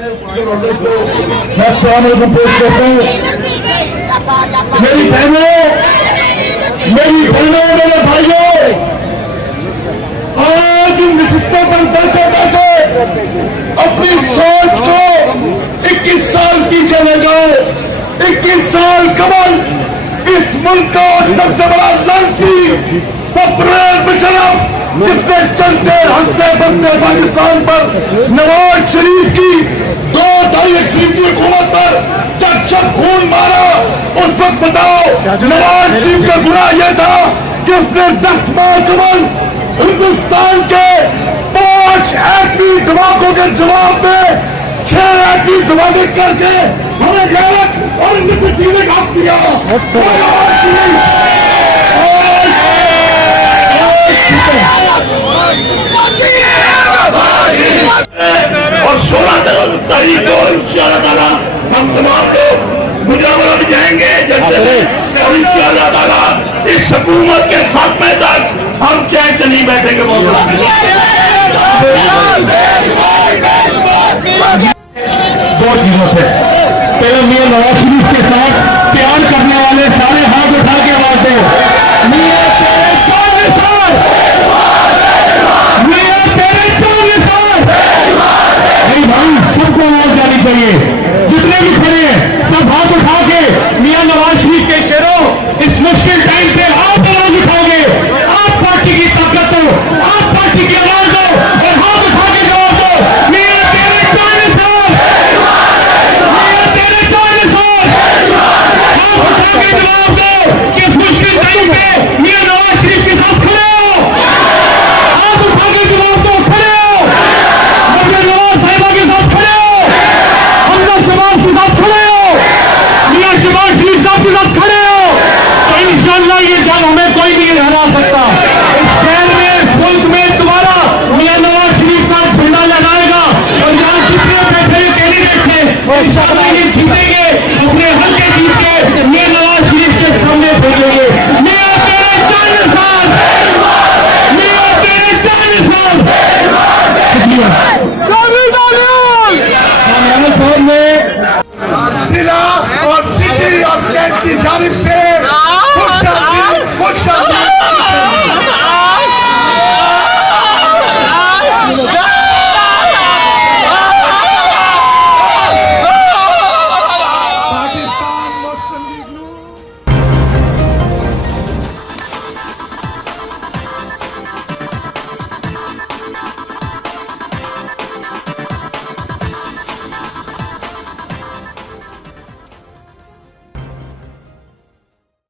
मैं सलाम पेश करता हूँ। मेरी बहनों, मेरे भाइयों, आज इन विशिष्टों पर बैठे बैठे अपनी सोच को 21 साल पीछे ले जाओ। 21 साल कमल इस मुल्क का सबसे बड़ा लांती मुशर्रफ, जिसने चलते हंसते बसते पाकिस्तान पर नवाज शरीफ की 2-2.5 की हुकूमत पर जब खून मारा, उस वक्त बताओ नवाज शरीफ का गुनाह यह था कि उसने 10 माह कमल हिंदुस्तान के 5 एटमी धमाकों के जवाब में 6 एटमी धमाके करके हमें गैरत और इनसे जीने का हक दिया। और 16 तारीख को इंशाअल्लाह हम तमाम लोग मुजावरा भी जाएंगे और इंशाअल्लाह इस हुकूमत के खात्मे तक हम चैन से नहीं बैठेंगे। दो चीजों से पहले मियां नवाज शरीफ के साथ प्यार करने वाले सारे हाथ उठा के आवाज दो, मियां तेरे 4 साल, मियां तेरे 4 साल। नहीं भाई, सबको आवाज जानी चाहिए, जितने भी खड़े हैं सब हाथ उठा के मियां नवाज शरीफ के शेरों इस मुश्किल टाइम पे आप आवाज उठाओगे। आप पार्टी की ताकत हो, आप पार्टी की आवाज हो और हाथ उठा के जवाब दो, मियां तेरे 4 साल, मियां तेरे 4 साल। हाथ उठा के जवाब दो कि इस मुश्किल टाइम पे मियां नवाज शरीफ के साथ खड़े हो। हाथ उठा के जवाब दो, खड़े हो, मरियम नवाज साहिबा के साथ खड़े हो, हमजा शबाज के साथ खड़े हो, मियां शबाज शरीफ साहब के साथ खड़े हो। तो इंशाअल्लाह ये जंग हमें कोई नहीं हरा सकता। इस शहर में, इस मुल्क में दोबारा मियां नवाज शरीफ का झंडा लगाएगा और यहाँ जितने बैठे कैंडिडेट हैं इंशाअल्लाह ये जीतेंगे, अपने हल्के जीत के मियां नवाज शरीफ के सामने भेजेंगे। मियां तेरे 4 साल, मियां तेरे 4 साल। जिला और सिटी और स्टेट की जानिब से